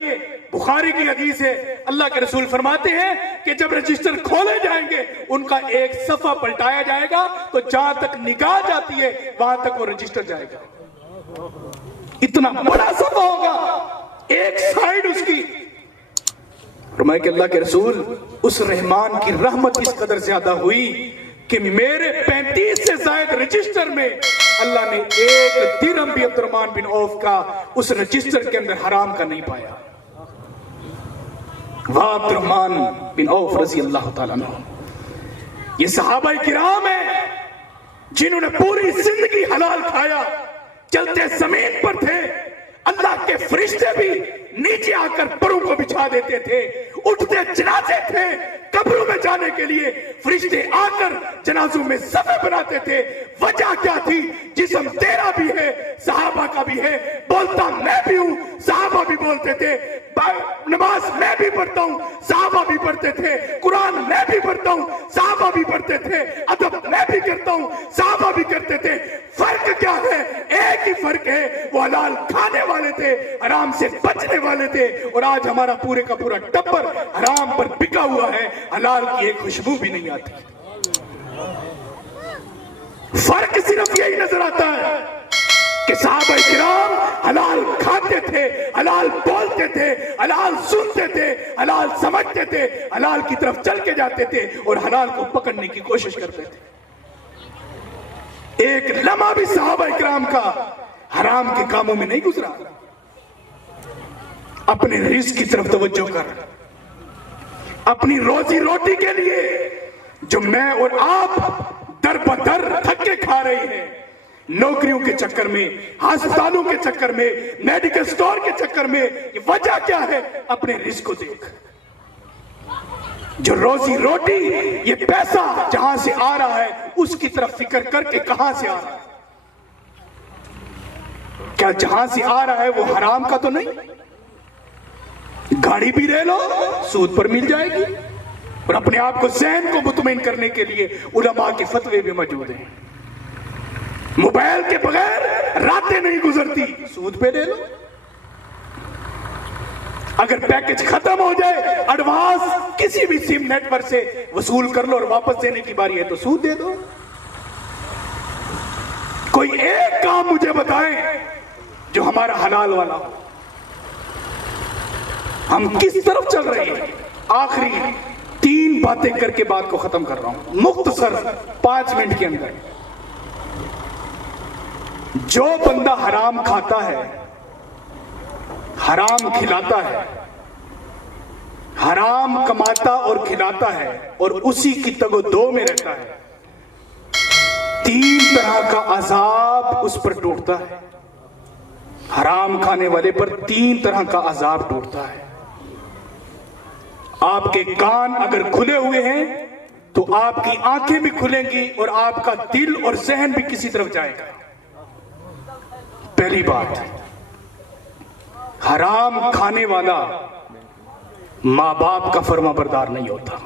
बुखारी की हदीस है, अल्लाह के रसूल फरमाते हैं कि जब रजिस्टर खोले जाएंगे उनका एक सफा पलटाया जाएगा तो जहां तक निगाह जाती है वहां तक वो रजिस्टर जाएगा। इतना बड़ा सफा होगा, एक साइड उसकी। फरमाया कि अल्लाह के रसूल, उस रहमान की रहमत इस कदर ज्यादा हुई कि मेरे 35 से ज्यादा रजिस्टर में अल्लाह ने एक दिरहम भी अब्दुर्रहमान बिन औफ का उस रजिस्टर के अंदर हराम का नहीं पाया। वाह अब्दुर्रहमान बिन औफ रजी अल्लाह तआला अन्हु, ये सहाबा किराम है जिन्होंने पूरी जिंदगी हलाल खाया, चलते जमीन पर थे। अल्लाह के फरिश्ते भी नीचे आकर परों को बिछा देते थे, उठते जनाजे थे, कब्रों में जाने के लिए फरिश्ते आकर जनाजों में सफे बनाते थे। वजह क्या थी? जिस्म तेरा भी है, सहाबा का भी है, बोलता मैं भी हूं, सहाबा भी बोलते थे, नमाज मैं भी पढ़ता हूं, सहाबा भी पढ़ते थे, कुरान मैं भी पढ़ता हूं, सहाबा भी पढ़ते थे, अदब मैं भी करता हूं, सहाबा भी करते थे। फर्क क्या है? एक ही फर्क है, वो हलाल खाने वाले थे, हराम से बचने वाले थे। और आज हमारा पूरे का पूरा टब्बर हराम पर बिका हुआ है, हलाल की एक खुशबू भी नहीं आती। फर्क सिर्फ यही नजर आता है कि सहाबा किराम हलाल खाते थे, हलाल बोलते थे, हलाल सुनते थे, हलाल समझते थे, हलाल की तरफ चल के जाते थे और हलाल को पकड़ने की कोशिश करते थे। एक लम्हा भी सहाबा किराम का हराम के कामों में नहीं गुजरा। अपने रिज़्क़ की तरफ तवज्जो कर, अपनी रोजी रोटी के लिए जो मैं और आप दर बदर धक्के खा रहे हैं, नौकरियों के चक्कर में, अस्पतालों के चक्कर में, मेडिकल स्टोर के चक्कर में, ये वजह क्या है? अपने रिज़्क़ को देख। जो रोजी रोटी, ये पैसा जहां से आ रहा है उसकी तरफ फिक्र करके कहां से आ रहा है? क्या जहां से आ रहा है वो हराम का तो नहीं? गाड़ी भी ले लो, सूद पर मिल जाएगी। और अपने आप को ज़हन को मुतमईन करने के लिए उलमा के फतवे भी मौजूद हैं। मोबाइल के बगैर रातें नहीं गुजरती, सूद पे ले लो। अगर पैकेज खत्म हो जाए, एडवांस किसी भी सिम नेटवर्क से वसूल कर लो और वापस देने की बारी है तो सूद दे दो। कोई एक काम मुझे बताएं जो हमारा हलाल वाला हो। हम किस तरफ चल रहे हैं? आखिरी 3 बातें करके बात को खत्म कर रहा हूं, मुख्तसर 5 मिनट के अंदर। जो बंदा हराम खाता है, हराम खिलाता है, हराम कमाता और खिलाता है और उसी की तगो-दो में रहता है, 3 तरह का अजाब उस पर टूटता है। हराम खाने वाले पर 3 तरह का अजाब टूटता है। आपके कान अगर खुले हुए हैं तो आपकी आंखें भी खुलेंगी और आपका दिल और ज़हन भी किसी तरफ जाएगा। पहली बात, हराम खाने वाला माँ बाप का फर्माबरदार नहीं होता।